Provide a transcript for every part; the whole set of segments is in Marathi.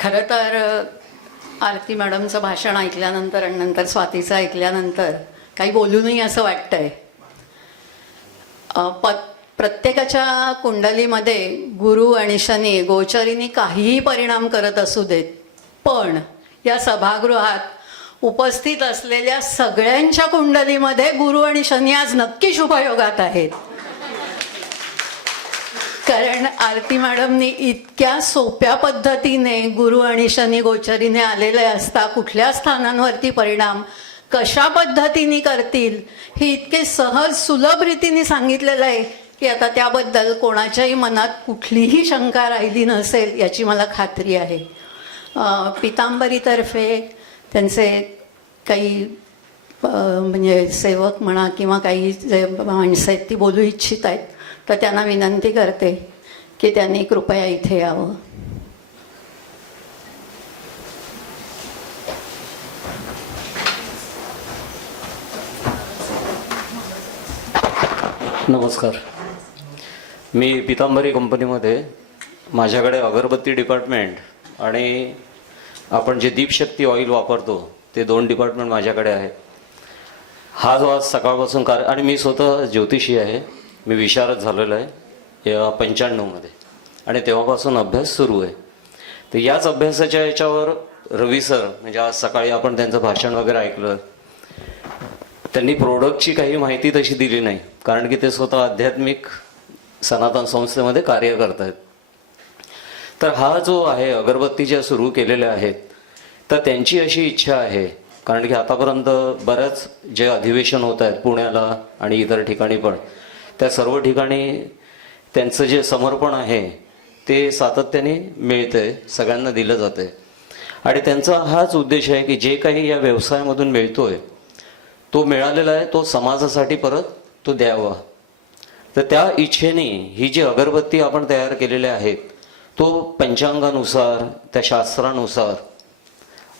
खरं तर आरती मॅडमचं भाषण ऐकल्यानंतर आणि नंतर स्वातीचं ऐकल्यानंतर काही बोलू नये असं वाटतंय. प्रत्येकाच्या कुंडलीमध्ये गुरु आणि शनी गोचरीने काहीही परिणाम करत असू देत, पण या सभागृहात उपस्थित असलेल्या सगळ्यांच्या कुंडलीमध्ये गुरु आणि शनी आज नक्की शुभयोगात आहेत. कारण आरती मॅडमनी इतक्या सोप्या पद्धतीने गुरु आणि शनी गोचरीने आलेले असता कुठल्या स्थानांवरती परिणाम कशा पद्धतीने करतील हे इतके सहज सुलभ रीतीने सांगितलेलं आहे की आता त्याबद्दल कोणाच्याही मनात कुठलीही शंका राहिली नसेल याची मला खात्री आहे. पितांबरीतर्फे त्यांचे काही म्हणजे सेवक म्हणा किंवा काही जे माणसं आहेत ती बोलू इच्छित आहेत, तर त्यांना विनंती करते की त्यांनी कृपया इथे यावं. नमस्कार. मी पितांबरी कंपनीमध्ये माझ्याकडे अगरबत्ती डिपार्टमेंट आणि आपण जे दीपशक्ती ऑइल वापरतो ते 2 डिपार्टमेंट माझ्याकडे आहे. हा जो आज सकाळपासून आणि मी स्वतः ज्योतिषी आहे. मी विशारद झालेलो आहे या 95 मध्ये आणि तेव्हापासून अभ्यास सुरू आहे. तर याच अभ्यासाच्या याच्यावर रवी सर म्हणजे आज सकाळी आपण त्यांचं भाषण वगैरे ऐकलं. त्यांनी प्रोडक्टची काही माहिती तशी दिली नाही कारण की ते स्वतः आध्यात्मिक सनातन संस्थेमध्ये कार्य करत आहेत. तर हा जो आहे अगरबत्ती ज्या सुरू केलेल्या आहेत तर त्यांची अशी इच्छा आहे कारण की आतापर्यंत बऱ्याच जे अधिवेशन होत आहेत पुण्याला आणि इतर ठिकाणी पण त्या सर्व ठिकाणी त्यांचं जे समर्पण आहे ते सातत्याने मिळतंय, सगळ्यांना दिलं जातंय. आणि त्यांचा हाच उद्देश आहे की जे काही या व्यवसायामधून मिळतोय तो मिळालेला आहे तो समाजासाठी परत तो द्यावा. तर त्या इच्छेने ही जी अगरबत्ती आपण तयार केलेल्या आहेत तो पंचांगानुसार त्या शास्त्रानुसार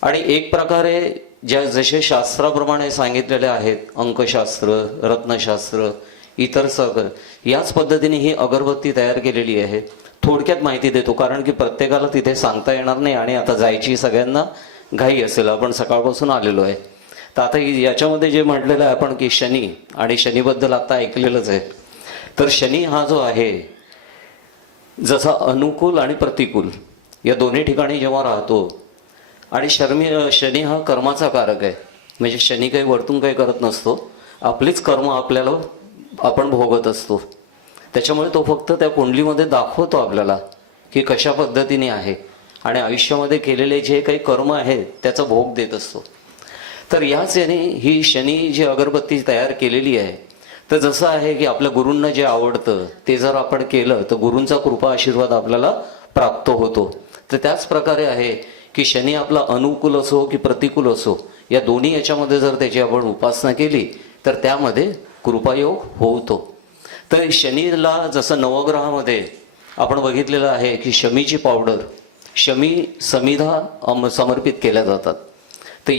आणि एक प्रकारे ज्या जसे शास्त्राप्रमाणे सांगितलेले आहेत अंकशास्त्र, रत्नशास्त्र, इतर सगळं याच पद्धतीने ही अगरबत्ती तयार केलेली आहे. थोडक्यात माहिती देतो कारण की प्रत्येकाला तिथे सांगता येणार नाही आणि आता जायची सगळ्यांना घाई असेल, आपण सकाळपासून आलेलो आहे. तर आता याच्यामध्ये जे म्हटलेलं आहे आपण की शनी आणि शनीबद्दल आता ऐकलेलंच आहे. तर शनी हा जो आहे जसा अनुकूल आणि प्रतिकूल या दोन्ही ठिकाणी जेव्हा राहतो आणि शनी हा कर्माचा कारक आहे. म्हणजे शनी काही वरतून काही करत नसतो, आपलीच कर्म आपल्याला आपण भोगत असतो. त्याच्यामुळे तो फक्त त्या कुंडलीमध्ये दाखवतो आपल्याला की कशा पद्धतीने आहे आणि आयुष्यामध्ये केलेले जे काही कर्म आहेत त्याचा भोग देत असतो. तर याच याने ही शनी जी अगरबत्ती तयार केलेली आहे तर जसं आहे की आपल्या गुरूंना जे आवडतं ते जर आपण केलं तर गुरूंचा कृपा आशीर्वाद आपल्याला प्राप्त होतो. तर त्याच प्रकारे आहे की शनी आपला अनुकूल असो की प्रतिकूल असो या दोन्ही याच्यामध्ये जर त्याची आपण उपासना केली तर त्यामध्ये कृपायोग होतो. तर शनीला जसं नवग्रहामध्ये आपण बघितलेलं आहे की शमीची पावडर, शमी समिधा समर्पित केल्या जातात. तर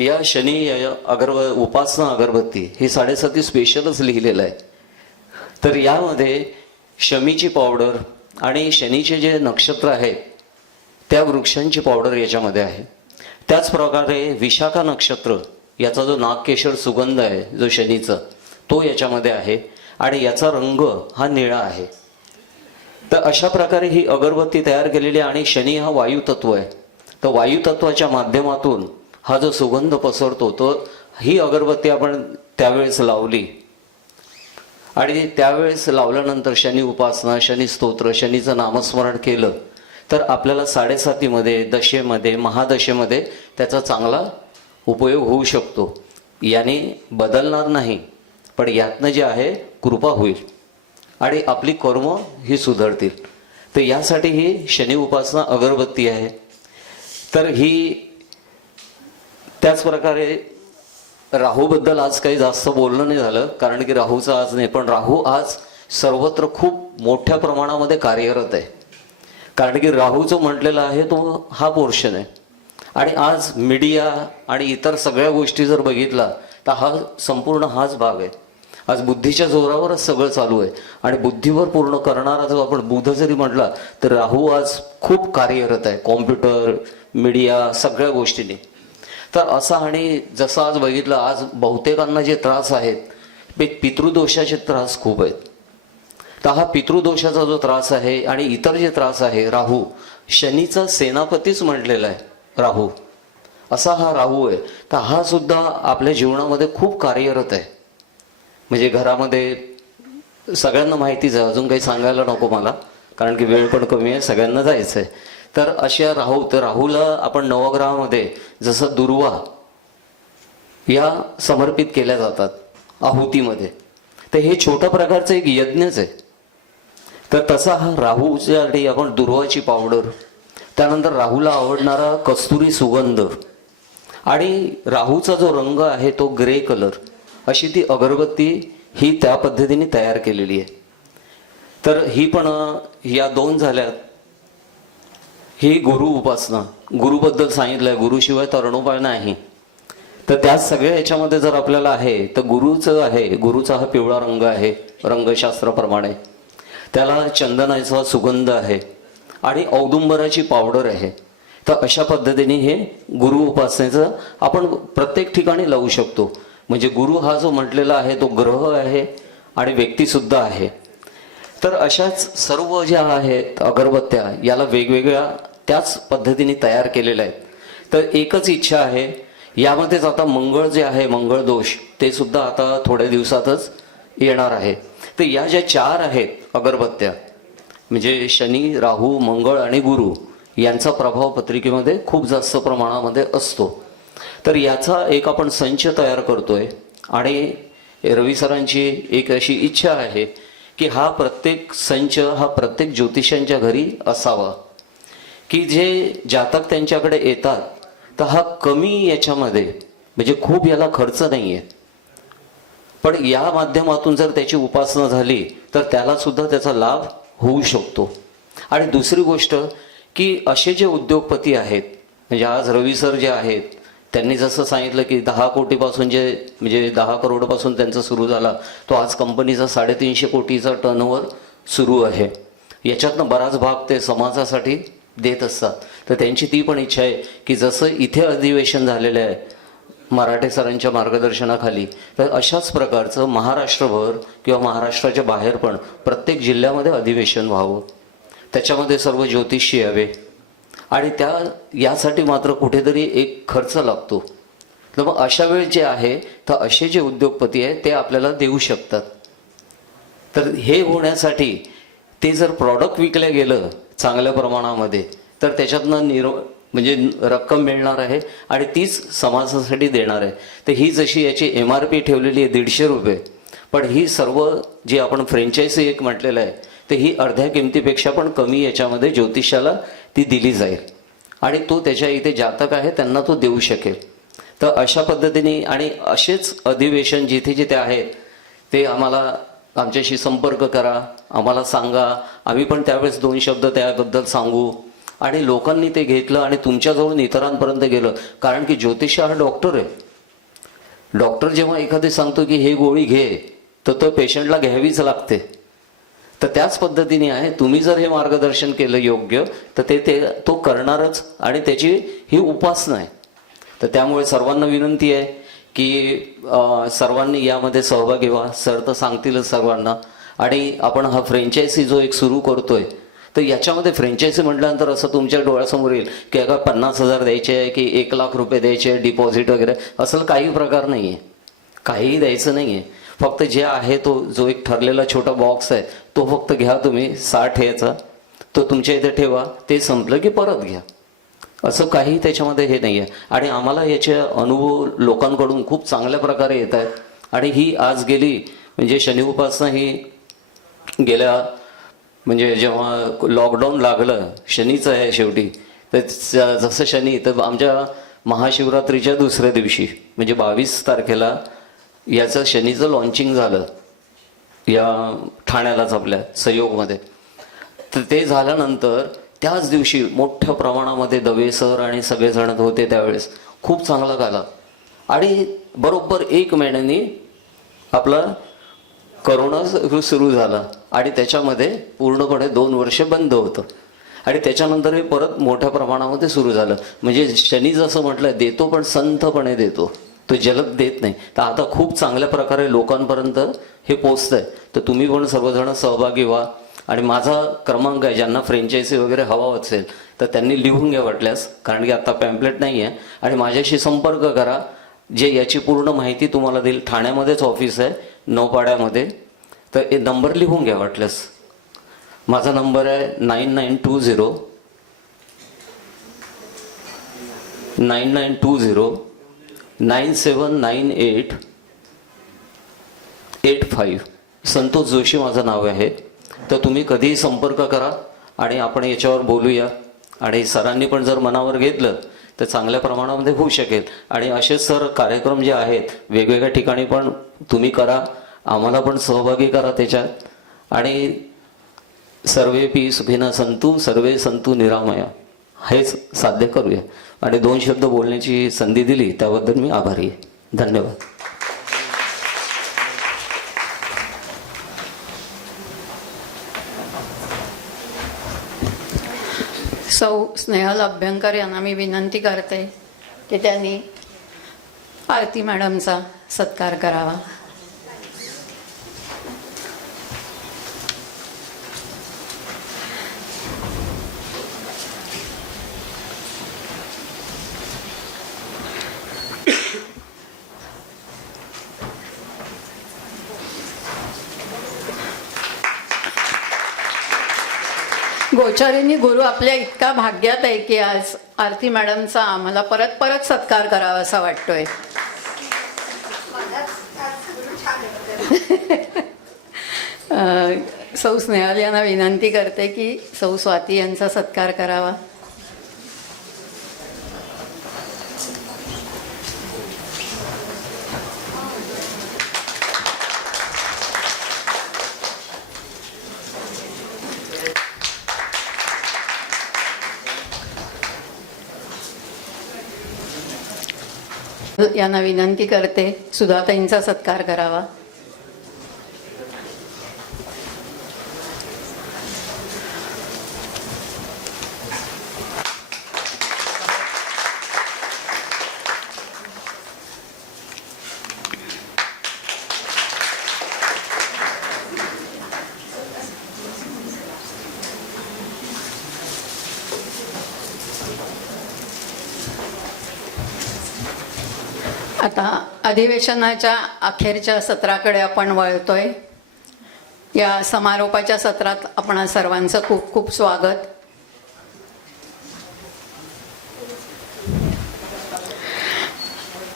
या शनी उपासना अगरबत्ती ही 7.5 स्पेशलच लिहिलेलं आहे. तर यामध्ये शमीची पावडर आणि शनीचे जे नक्षत्र आहेत त्या वृक्षांची पावडर याच्यामध्ये आहे. त्याच प्रकारे विशाखा नक्षत्र याचा जो नागकेशर सुगंध आहे जो शनीचा तो याच्यामध्ये आहे आणि याचा रंग हा निळा आहे. तर अशा प्रकारे ही अगरबत्ती तयार केलेली आणि शनी हा वायुतत्व आहे. तर वायुतत्वाच्या माध्यमातून हा जो सुगंध पसरतो तो ही अगरबत्ती आपण त्यावेळेस लावली आणि त्यावेळेस लावल्यानंतर शनी उपासना, शनी स्तोत्र, शनीचं नामस्मरण केलं तर आपल्याला 7.5मध्ये, दशेमध्ये, महादशेमध्ये त्याचा चांगला उपयोग होऊ शकतो. याने बदलणार नाही पण यातनं जे आहे कृपा होईल आणि आपली कर्म ही सुधारतील. तर यासाठी ही शनी उपासना अगरबत्ती आहे. तर ही त्याच प्रकारे राहूबद्दल आज काही जास्त बोलणं नाही झालं कारण की राहूचं आज नाही, पण राहू आज सर्वत्र खूप मोठ्या प्रमाणामध्ये कार्यरत आहे. कारण की राहूचं म्हटलेलं आहे तो हा पोर्शन आहे आणि आज मीडिया आणि इतर सगळ्या गोष्टी जर बघितला तर हा संपूर्ण हाच भाग आहे. आज बुद्धीच्या जोरावरच सगळं चालू आहे आणि बुद्धीवर पूर्ण करणारा जो आपण बुध जरी म्हटला तर राहू आज खूप कार्यरत आहे, कॉम्प्युटर, मीडिया, सगळ्या गोष्टींनी. तर असा आणि जसं आज बघितलं, आज बहुतेकांना जे त्रास आहेत ते पितृदोषाचे त्रास खूप आहेत. तर हा पितृदोषाचा जो त्रास आहे आणि इतर जे त्रास आहे, राहू शनीचा सेनापतीच म्हटलेला आहे राहू, असा हा राहू आहे. तर हा सुद्धा आपल्या जीवनामध्ये खूप कार्यरत आहे. म्हणजे घरामध्ये सगळ्यांना माहितीच आहे, अजून काही सांगायला नको मला, कारण की वेळ पण कमी आहे, सगळ्यांना जायचं आहे. तर अशा राहू, तर राहूला आपण नवग्रहामध्ये जसं दुर्वा या समर्पित केल्या जातात आहुतीमध्ये, तर हे छोट्या प्रकारचं एक यज्ञच आहे. तर तसा हा राहूसाठी आपण दुर्वाची पावडर, त्यानंतर राहूला आवडणारा कस्तुरी सुगंध आणि राहूचा जो रंग आहे तो ग्रे कलर, अशी ती अगरबत्ती ही त्या पद्धतीने तयार केलेली आहे. तर ही पण या 2 झाल्यात. ही गुरु उपासना, गुरुबद्दल सांगितलंय, गुरुशिवाय तरणोपाय नाही. तर त्या सगळ्या याच्यामध्ये जर आपल्याला आहे तर गुरुचं आहे, गुरुचा हा पिवळा रंग आहे रंगशास्त्राप्रमाणे, त्याला चंदनाचा सुगंध आहे आणि औदुंबराची पावडर आहे. तर अशा पद्धतीने हे गुरु उपासनेचं आपण प्रत्येक ठिकाणी लावू शकतो. म्हणजे गुरु हा जो म्हटलेला आहे तो ग्रह आहे आणि व्यक्ती सुद्धा आहे. तर अशाच सर्व ज्या आहेत अगरबत्त्या याला वेगवेगळ्या त्याच पद्धतीने तयार केलेल्या आहेत. तर एकच इच्छा आहे, यामध्येच आता मंगळ जे आहे, मंगळ दोष, ते सुद्धा आता थोड्या दिवसातच येणार आहे. तर या ज्या 4 आहेत अगरबत्त्या, म्हणजे शनी, राहू, मंगळ आणि गुरु, यांचा प्रभाव पत्रिकेमध्ये खूप जास्त प्रमाणामध्ये असतो. तर याचा एक आपण संच तयार करतोय आणि रवी सरांची एक अशी इच्छा आहे की हा प्रत्येक संच हा प्रत्येक ज्योतिषांच्या घरी असावा, की जे जातक त्यांच्याकडे येतात तर हा कमी याच्यामध्ये, म्हणजे खूप याला खर्च नाही आहे, पण या माध्यमातून जर त्याची उपासना झाली तर त्याला सुद्धा त्याचा लाभ होऊ शकतो. आणि दुसरी गोष्ट की असे जे उद्योगपती आहेत, म्हणजे आज रवी सर जे आहेत, त्यांनी जसं सांगितलं की 10 कोटीपासून म्हणजे 10 करोडपासून त्यांचा सुरू झाला, तो आज कंपनीचा 350 कोटीचा टर्नओव्हर सुरू आहे. याच्यातनं बराच भाग ते समाजासाठी देत असतात. तर त्यांची ती पण इच्छा आहे की जसं इथे अधिवेशन झालेलं आहे मराठे सरांच्या मार्गदर्शनाखाली, तर अशाच प्रकारचं महाराष्ट्रभर किंवा महाराष्ट्राच्या बाहेर पण प्रत्येक जिल्ह्यामध्ये अधिवेशन व्हावं. त्याच्यामध्ये सर्व ज्योतिषी यावे आणि यासाठी मात्र कुठेतरी एक खर्च लागतो. तर मग अशा वेळ जे आहे तर असे जे उद्योगपती आहेत ते आपल्याला देऊ शकतात. तर हे होण्यासाठी ते जर प्रॉडक्ट विकलं गेलं चांगल्या प्रमाणामध्ये तर त्याच्यातनं म्हणजे रक्कम मिळणार आहे आणि तीच समाजासाठी देणार आहे. तर ही जशी याची MRP ठेवलेली आहे 150 रुपये, पण ही सर्व जी आपण फ्रँचायझी एक म्हटलेलं आहे तर ही अर्ध्या किमतीपेक्षा पण कमी याच्यामध्ये ज्योतिषाला ती दिली जाईल आणि तो त्याच्या इथे जातक आहे त्यांना तो देऊ शकेल. तर अशा पद्धतीने आणि असेच अधिवेशन जिथे जिथे आहेत ते आमच्याशी संपर्क करा, आम्हाला सांगा, आम्ही पण त्यावेळेस 2 शब्द त्याबद्दल सांगू. आणि लोकांनी ते घेतलं आणि तुमच्याजवळून इतरांपर्यंत गेलं. कारण की ज्योतिष हा डॉक्टर आहे. डॉक्टर जेव्हा एखादी सांगतो की हे गोळी घे तर तो पेशंटला घ्यावीच लागते. तर त्याच पद्धतीने आहे, तुम्ही जर हे मार्गदर्शन केलं योग्य तर तो करणारच आणि त्याची ही उपासना आहे. तर त्यामुळे सर्वांना विनंती आहे की सर्वांनी यामध्ये सहभागी व्हा. सर तर सांगतीलच सर्वांना. आणि आपण हा फ्रँचायझी जो एक सुरू करतोय तर याच्यामध्ये फ्रँचायझी म्हटल्यानंतर असं तुमच्या डोळ्यासमोर येईल की अगं 50,000 द्यायचे आहे की 1,00,000 रुपये द्यायचे आहे डिपॉझिट वगैरे, असं काही प्रकार नाही आहे. काहीही द्यायचं नाही आहे. फक्त जे आहे तो जो एक ठरलेला छोटा बॉक्स आहे तो फक्त घ्या तुम्ही 60 याचा, तो तुमच्या इथे ठेवा, ते संपलं की परत घ्या. असं काही त्याच्यामध्ये हे नाही आहे. आणि आम्हाला याचे अनुभव लोकांकडून खूप चांगल्या प्रकारे येत आहेत. आणि ही आज गेली म्हणजे शनी उपासना ही गेल्या म्हणजे जेव्हा लॉकडाऊन लागलं, शनीचं आहे शेवटी, तर जसं शनी, तर आमच्या महाशिवरात्रीच्या दुसऱ्या दिवशी म्हणजे 22 तारखेला याचं शनीचं लॉन्चिंग झालं या ठाण्यालाच आपल्या सहयोगमध्ये. तर ते झाल्यानंतर त्याच दिवशी मोठ्या प्रमाणामध्ये दवे सर आणि सगळेजण होते. त्यावेळेस खूप चांगला गाला आणि बरोबर 1 महिन्यानी आपला करोना सुरू झाला आणि त्याच्यामध्ये पूर्णपणे 2 वर्ष बंद होतं आणि त्याच्यानंतर हे परत मोठ्या प्रमाणामध्ये सुरू झालं. म्हणजे शनी जसं म्हटलं देतो पण संथपणे देतो, तो जलद देत नाही. तर आता खूप चांगल्या प्रकारे लोकांपर्यंत हे पोचतंय. तर तुम्ही पण सर्वजण सहभागी व्हा. आणि माझा क्रमांक आहे, ज्यांना फ्रँचायझी वगैरे हवा असेल तर त्यांनी लिहून घ्या वाटल्यास, कारण की आता पॅम्पलेट नाही आहे. आणि माझ्याशी संपर्क करा, जे याची पूर्ण माहिती तुम्हाला देईल. ठाण्यामध्येच ऑफिस आहे, नौपाड्यामध्ये. तर हे नंबर लिहून घ्या वाटल्यास. माझा नंबर आहे 9920 979885. संतोष जोशी माझं नाव आहे. तर तुम्ही कधीही संपर्क करा आणि आपण याच्यावर बोलूया. आणि सरांनी पण जर मनावर घेतलं तर चांगल्या प्रमाणामध्ये होऊ शकेल. आणि असे सर कार्यक्रम जे आहेत वेगवेगळ्या ठिकाणी पण तुम्ही करा, आम्हाला पण सहभागी करा त्याच्यात. आणि सर्वेपी सुखिनः सन्तु सर्वे सन्तु निरामया, हेच साध्य करूया. आणि 2 शब्द बोलण्याची संधी दिली त्याबद्दल मी आभारी आहे. धन्यवाद. सौ स्नेहल अभ्यंकर यांना मी विनंती करते की त्यांनी आरती मॅडमचा सत्कार करावा. गोचारिणी गुरु आपल्या इतका भाग्यात आहे की आज आरती मॅडमचा आम्हाला परत परत सत्कार करावा असा वाटतोय. सौ स्नेहल यांना विनंती करते की सौ स्वाती यांचा सत्कार करावा. यांना विनंती करते सुधाताईंचा सत्कार करावा. आता अधिवेशनाच्या अखेरच्या सत्राकडे आपण वळतोय. या समारोपाच्या सत्रात आपण सर्वांचं खूप खूप स्वागत.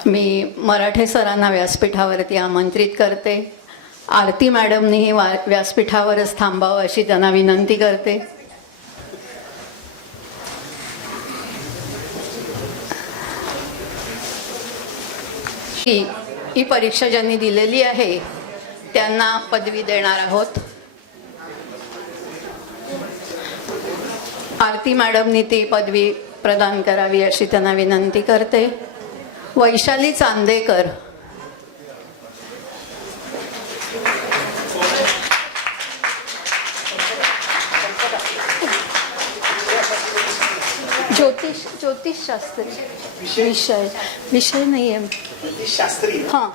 मी मराठे सरांना व्यासपीठावरती आमंत्रित करते. आरती मॅडमनीही व्यासपीठावरच थांबावं अशी त्यांना विनंती करते. ही परीक्षा ज्यांनी दिलेली आहे त्यांना पदवी देणार आहोत. आरती मॅडमनी ती पदवी प्रदान करावी अशी त्यांना विनंती करते. वैशाली चांदेकर, ज्योतिष शास्त्री विषय नाही आहे शास्त्री. हां,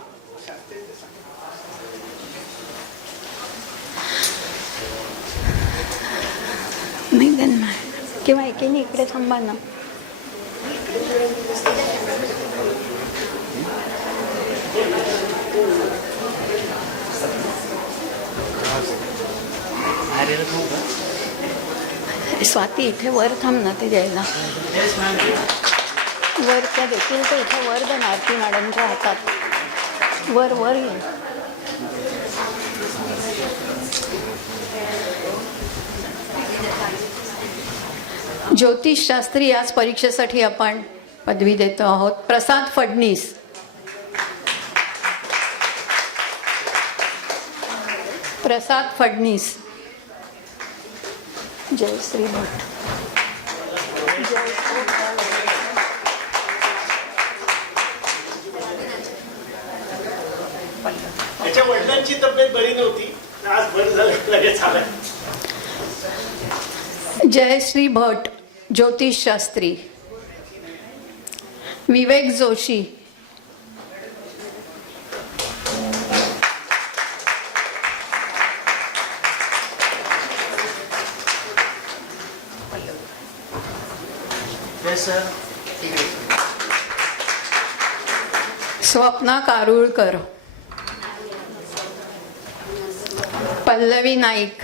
नाही त्यांना किंवा एकेने इकडे थांबा ना. स्वाती इथे वर थांब ना, ते द्यायला वर त्या देखील तर इथे वर दे. आरती मॅडमच्या हातात वर वर ये. ज्योतिष शास्त्री याच परीक्षेसाठी आपण पदवी देतो आहोत. प्रसाद फडणीस, प्रसाद फडणीस, जयश्री भट, त्याच्या वडिलांची तब्येत बरी नव्हती, आज बरं झालं, लगेच आलाय. जयश्री भट, ज्योतिषशास्त्री. विवेक जोशी. स्वप्ना कारुळकर. पल्लवी नाईक.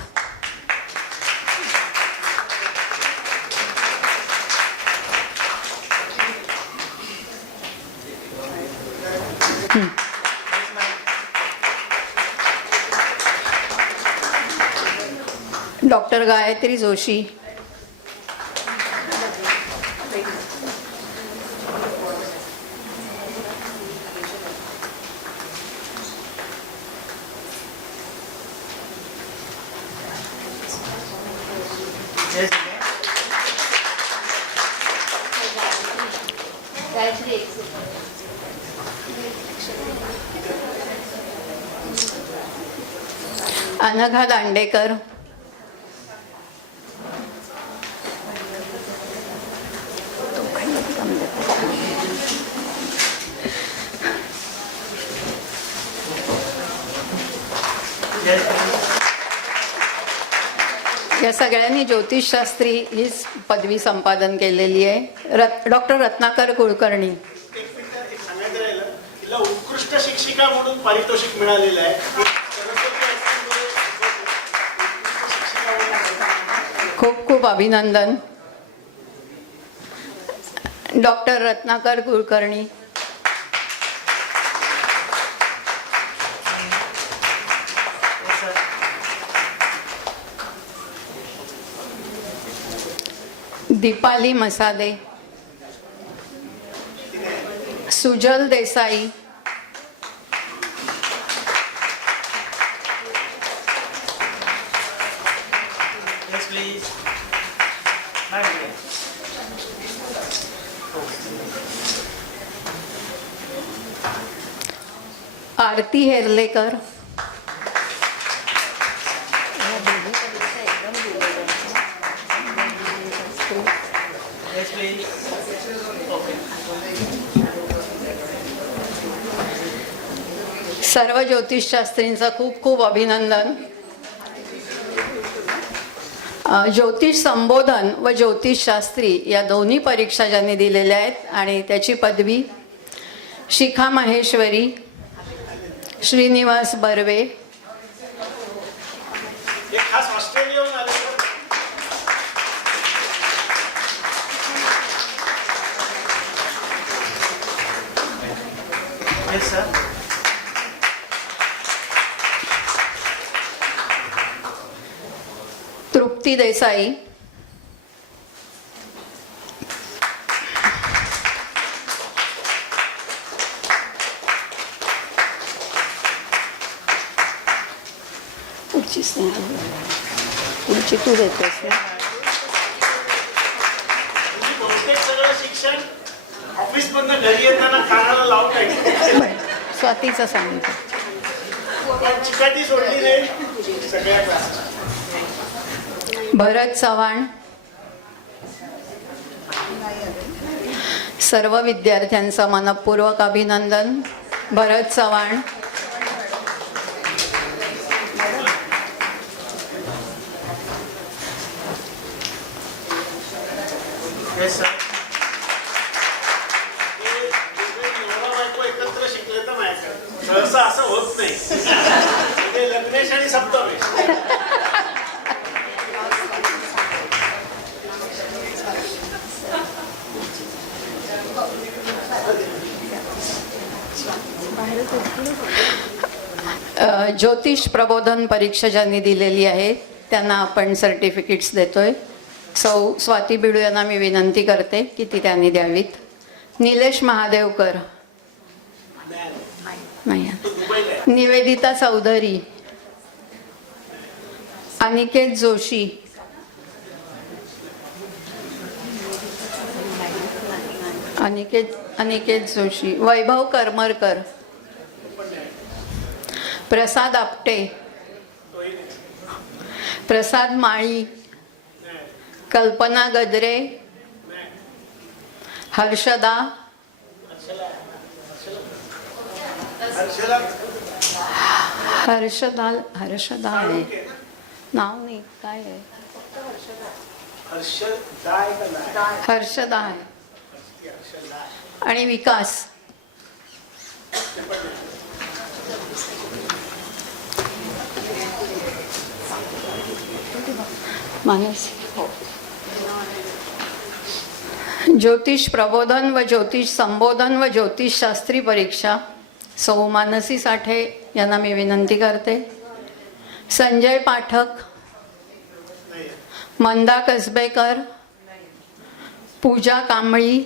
डॉक्टर गायत्री जोशी. अनघा दांडेकर. या सगळ्यांनी ज्योतिषशास्त्री हीच पदवी संपादन केलेली आहे. डॉक्टर रत्नाकर कुलकर्णी. एक मिनिट, एक सांगायचं राहिलं, तिला उत्कृष्ट शिक्षिका म्हणून पारितोषिक मिळालेलं आहे. सरस्वती आश्रममध्ये उत्कृष्ट शिक्षिका म्हणून. खूप खूप अभिनंदन. डॉक्टर रत्नाकर कुलकर्णी. दीपाली मसाले. सुजल देसाई. आरती हेरलेकर. सर्व ज्योतिषशास्त्रींचं खूप खूप अभिनंदन. ज्योतिष संबोधन व ज्योतिषशास्त्री या दोन्ही परीक्षा ज्यांनी दिलेल्या आहेत आणि त्याची पदवी शिखा माहेश्वरी, श्रीनिवास बर्वे. एक खास ऑस्ट्रेलियाहून आले. तृप्ती देसाई. पुढची तू देतेस ना. तुम्ही बहुतेक सगळं शिक्षण ऑफिस मधनं घरी येताना कानाला लावून आहे. स्वातीचं सांगितलं. पण चिकाटी सोडली नाही सगळ्या क्लास. भरत चव्हाण. सर्व विद्यार्थ्यांचं मनपूर्वक अभिनंदन. भरत चव्हाण. नवरा बायको एकत्र शिकले तर नाही, सहसा असं होत नाही. लग्नेश आणि सप्तमेश. ज्योतिष प्रबोधन परीक्षा ज्यांनी दिलेली आहे त्यांना आपण सर्टिफिकेट्स देतोय. सौ स्वाती बिडू यांना मी विनंती करते की ती त्यांनी द्यावीत. निलेश महादेवकर नाही. निवेदिता चौधरी. अनिकेत जोशी. अनिकेत जोशी. वैभव करमरकर. प्रसाद आपटे, प्रसाद माळी, कल्पना गजरे, हर्षदा, हर्षला हर्षदा आहे, नाव नाही काय आहे, हर्षदा आहे का नाही? हर्षदा आहे. आणि विकास. मानस. ज्योतिष प्रबोधन व ज्योतिष संबोधन व ज्योतिष शास्त्री परीक्षा सौ मानसी साठे यांना मी विनंती करते. संजय पाठक, मंदा कसबेकर, पूजा कांबळी,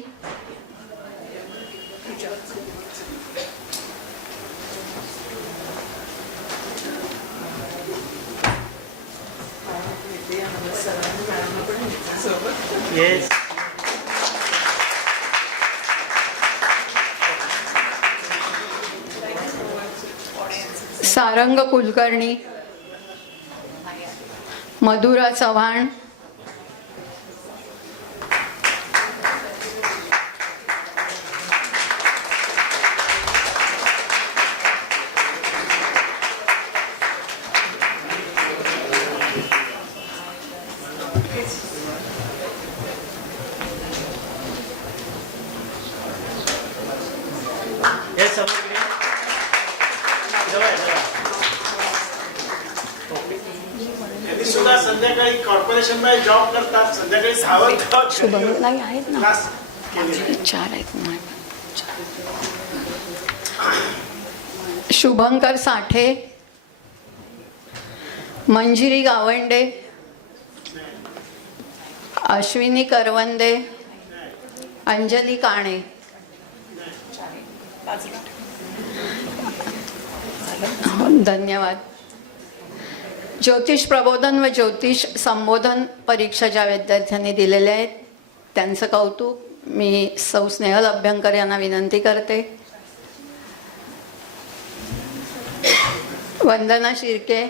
येस. सारंग कुलकर्णी, मधुरा चव्हाण, येस समोर जवळ आहे, जवळ. यांनी सुद्धा संध्याकाळी कॉर्पोरेशन मध्ये जॉब करतात, संध्याकाळी 6 वाजता शुभंग नाही आहेत ना, क्लास केलेले. 4 आहेत ना. शुभंकर साठे, मंजिरी गावंडे, अश्विनी करवंदे, अंजली काणे. धन्यवाद. ज्योतिष प्रबोधन व ज्योतिष संबोधन परीक्षा ज्या विद्यार्थ्यांनी दिलेल्या आहेत त्यांचं कौतुक मी सौ स्नेहल अभ्यंकर यांना विनंती करते. वंदना शिर्के,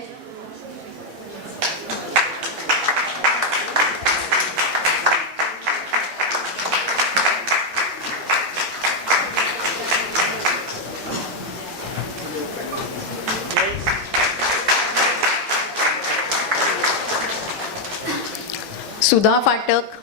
सुधा फाटक,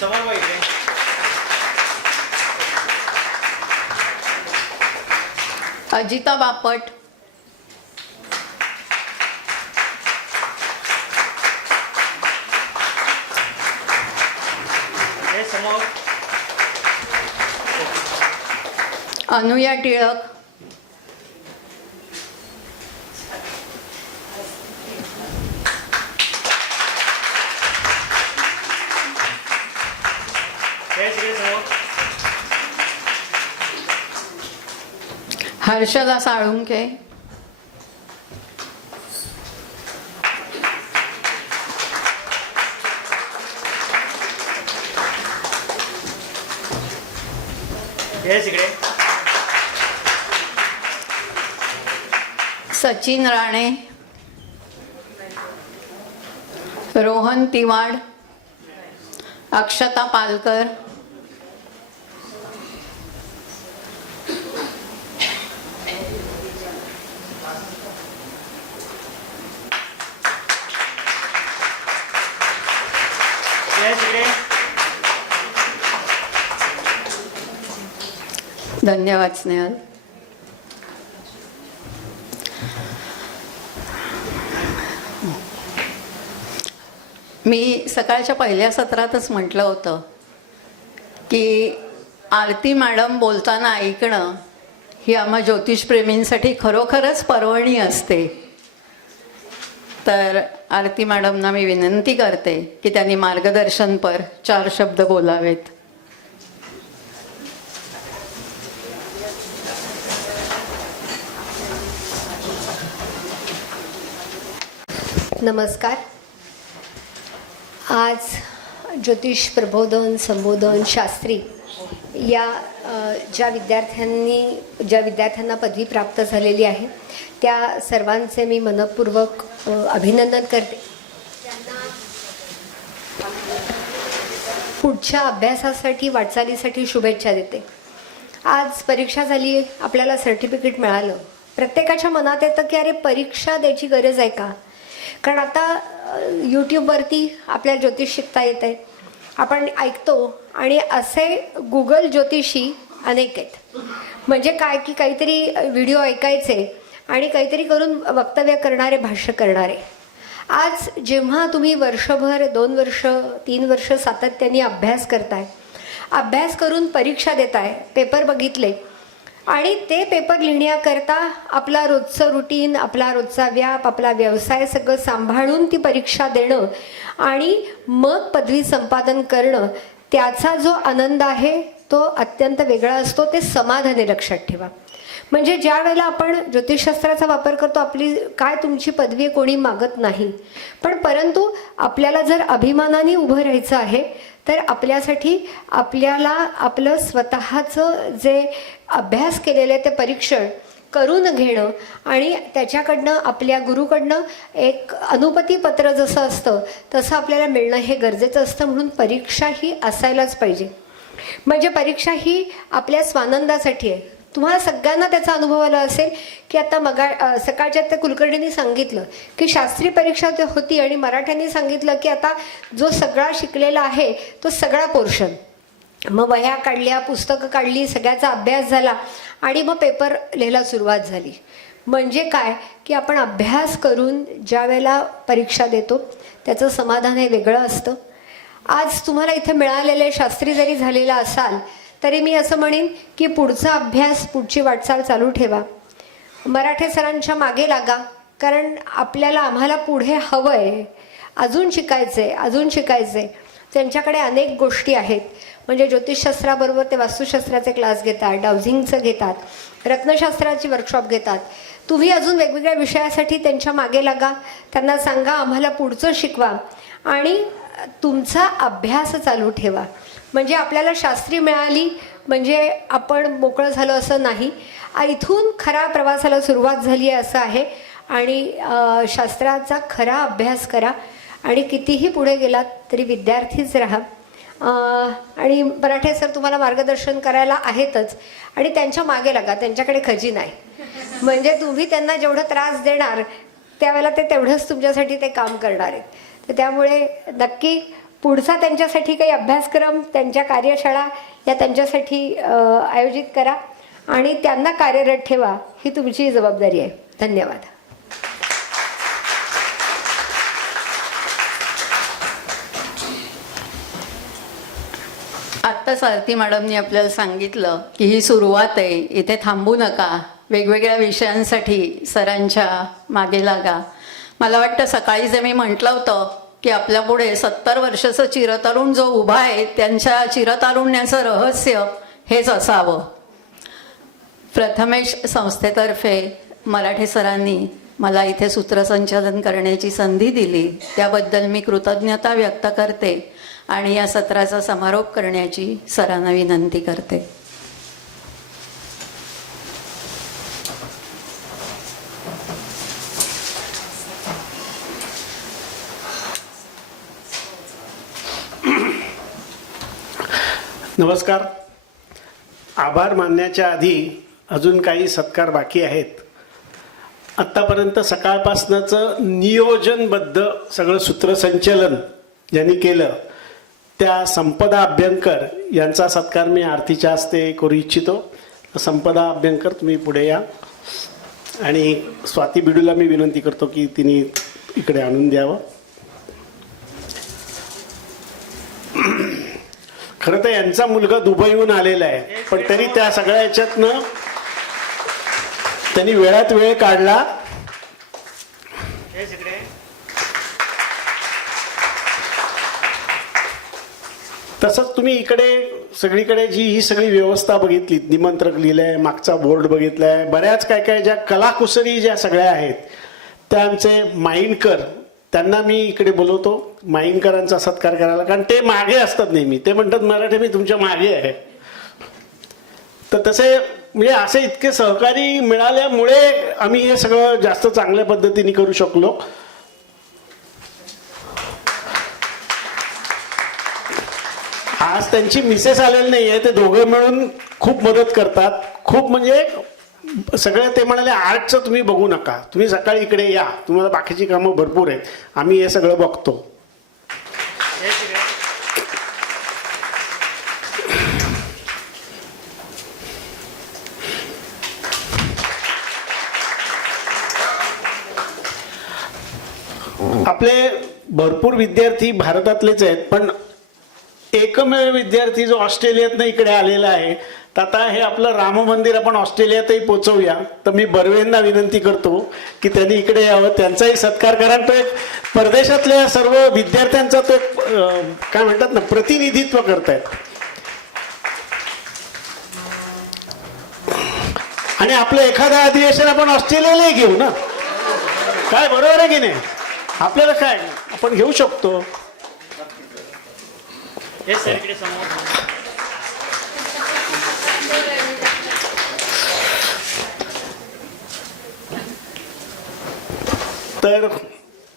समोर पाहिजे. अजिता बापट, येस समोर. अनुया टिळक, येस इकडे समोर. हर्षदा साळुंके, येस इकडे. सचिन राणे, रोहन तिवाड, अक्षता पालकर, येस इकडे. धन्यवाद स्नेहल. मी सकाळच्या पहिल्या सत्रातच म्हटलं होतं की आरती मॅडम बोलताना ऐकणं ही आम्हा ज्योतिषप्रेमींसाठी खरोखरच पर्वणी असते. तर आरती मॅडमना मी विनंती करते की त्यांनी मार्गदर्शनपर 4 शब्द बोलावेत. नमस्कार. आज ज्योतिष प्रबोधन संबोधन शास्त्री या ज्या विद्यार्थ्यांना पदवी प्राप्त झालेली आहे त्या सर्वांचे मी मनपूर्वक अभिनंदन करते. त्यांना पुढच्या अभ्यासासाठी वाटचालीसाठी शुभेच्छा देते. आज परीक्षा झाली, आपल्याला सर्टिफिकेट मिळालं. प्रत्येकाच्या मनात येतं की अरे परीक्षा द्यायची गरज आहे का? कारण आता यूट्यूबवरती आपल्याला ज्योतिष शिकता येत आहे, आपण ऐकतो आणि असे गुगल ज्योतिषी अनेक आहेत. म्हणजे काय की काहीतरी व्हिडिओ ऐकायचे आणि काहीतरी करून वक्तव्य करणारे, भाष्य करणारे. आज जेव्हा तुम्ही वर्षभर 2 वर्ष 3 वर्ष सातत्याने अभ्यास करताय, अभ्यास करून परीक्षा देताय, पेपर बघितले आणि ते पेपर लिहिण्याकरता आपला रोजचं रुटीन, आपला रोजचा व्याप, आपला व्यवसाय सगळं सांभाळून ती परीक्षा देणं आणि मग पदवी संपादन करणं, त्याचा जो आनंद आहे तो अत्यंत वेगळा असतो. ते समाधानी लक्षात ठेवा. म्हणजे ज्या वेळेला आपण ज्योतिषशास्त्राचा वापर करतो, आपली काय तुमची पदवी कोणी मागत नाही, पण परंतु आपल्याला जर अभिमानाने उभं राहायचं आहे तर आपल्यासाठी आपल्याला आपलं स्वतःचं जे अभ्यास केलेलं आहे ते परीक्षण करून घेणं आणि त्याच्याकडनं आपल्या गुरुकडनं एक अनुमती पत्र जसं असतं तसं आपल्याला मिळणं हे गरजेचं असतं. म्हणून परीक्षा ही असायलाच पाहिजे. म्हणजे परीक्षा ही आपल्या स्वानंदासाठी आहे. तुम्हाला सगळ्यांना त्याचा अनुभव आला असेल की आता सकाळच्या त्या कुलकर्णींनी सांगितलं की शास्त्री परीक्षा होती आणि मराठ्यांनी सांगितलं की आता जो सगळा शिकलेला आहे तो सगळा पोर्शन, मग वह्या काढल्या, पुस्तकं काढली, सगळ्याचा अभ्यास झाला आणि मग पेपर लिहायला सुरुवात झाली. म्हणजे काय की आपण अभ्यास करून ज्या वेळेला परीक्षा देतो त्याचं समाधान हे वेगळं असतं. आज तुम्हाला इथे मिळालेले शास्त्री जरी झालेला असाल तरी मी असं म्हणेन की पुढचा अभ्यास, पुढची वाटचाल चालू ठेवा. मराठे सरांच्या मागे लागा, कारण आम्हाला पुढे हवं आहे, अजून शिकायचे. त्यांच्याकडे अनेक गोष्टी आहेत. म्हणजे ज्योतिषशास्त्राबरोबर ते वास्तुशास्त्राचे क्लास घेतात, डाउझिंगचं घेतात, रत्नशास्त्राची वर्कशॉप घेतात. तुम्ही अजून वेगवेगळ्या विषयासाठी त्यांच्या मागे लागा, त्यांना सांगा आम्हाला पुढचं शिकवा आणि तुमचा अभ्यास चालू ठेवा. म्हणजे आपल्याला शास्त्री मिळाली म्हणजे आपण मोकळं झालं असं नाही. इथून खऱ्या प्रवासाला सुरुवात झाली आहे असं आहे. आणि शास्त्राचा खरा अभ्यास करा आणि कितीही पुढे गेलात तरी विद्यार्थीच राहा. आणि मराठे सर तुम्हाला मार्गदर्शन करायला आहेतच आणि त्यांच्या मागे लागा, त्यांच्याकडे खजी नाही. म्हणजे तुम्ही त्यांना जेवढं त्रास देणार त्यावेळेला ते तेवढंच तुमच्यासाठी ते काम करणार आहेत. तर त्यामुळे नक्की पुढचा त्यांच्यासाठी काही अभ्यासक्रम, त्यांच्या कार्यशाळा या त्यांच्यासाठी आयोजित करा आणि त्यांना कार्यरत ठेवा, ही तुमची जबाबदारी आहे. धन्यवाद. आत्ताच आरती मॅडमनी आपल्याला सांगितलं की ही सुरुवात आहे, इथे थांबू नका, वेगवेगळ्या विषयांसाठी सरांच्या मागे लागा. मला वाटतं सकाळी जे मी म्हटलं होतं की आपल्यापुढे 70 वर्षाचं चिरतरुण जो उभा आहे त्यांच्या चिरतारुण्याचं रहस्य हेच असावं. प्रथमेश संस्थेतर्फे मराठे सरांनी मला इथे सूत्रसंचालन करण्याची संधी दिली, त्याबद्दल मी कृतज्ञता व्यक्त करते आणि या सत्राचा समारोप करण्याची सरांना विनंती करते. नमस्कार. आभार मानण्याच्या आधी अजून काही सत्कार बाकी आहेत. आत्तापर्यंत सकाळपासनंचं नियोजनबद्ध सगळं सूत्रसंचलन ज्यांनी केलं त्या संपदा अभ्यंकर यांचा सत्कार मी आरतीच्या हस्ते करू इच्छितो. संपदा अभ्यंकर तुम्ही पुढे या आणि स्वाती बिडूला मी विनंती करतो की तिने इकडे आणून द्यावं. खरं तर यांचा मुलगा दुबईहून आलेला आहे, पण तरी त्या सगळ्या याच्यातनं त्यांनी वेळात वेळ काढला. तसंच तुम्ही इकडे सगळीकडे ही सगळी व्यवस्था बघितली, निमंत्रक लिहिलंय, मागचा बोर्ड बघितलाय, बऱ्याच काय काय ज्या कलाकुसरी ज्या सगळ्या आहेत त्या आमचे माइंडकर त्यांना मी इकडे बोलवतो माईंकरांचा सत्कार करायला, कारण ते मागे असतात नेहमी. ते म्हणतात मराठे मी तुमच्या मागे आहे. तर तसे म्हणजे असे इतके सहकारी मिळाल्यामुळे आम्ही हे सगळं जास्त चांगल्या पद्धतीने करू शकलो. आज त्यांची मिसेस आलेली नाही आहे, ते दोघं मिळून खूप मदत करतात. खूप म्हणजे सगळे ते म्हणाले आर्टचं तुम्ही बघू नका, तुम्ही सकाळी इकडे या, तुम्हाला बाकीची कामं भरपूर आहेत, आम्ही हे सगळं बघतो. आपले भरपूर विद्यार्थी भारतातलेच आहेत, पण एकमेव विद्यार्थी जो ऑस्ट्रेलियातनं इकडे आलेला आहे. तर आता हे आपलं राम मंदिर आपण ऑस्ट्रेलियातही पोचवूया. तर मी बर्वेंना विनंती करतो की त्यांनी इकडे यावं, त्यांचाही सत्कार करा. तो एक परदेशातल्या सर्व विद्यार्थ्यांचा तो काय म्हणतात ना प्रतिनिधित्व करतायत. आणि आपलं एखादं अधिवेशन आपण ऑस्ट्रेलियालाही घेऊ ना, काय बरोबर आहे की नाही? आपल्याला काय आपण घेऊ शकतो. तर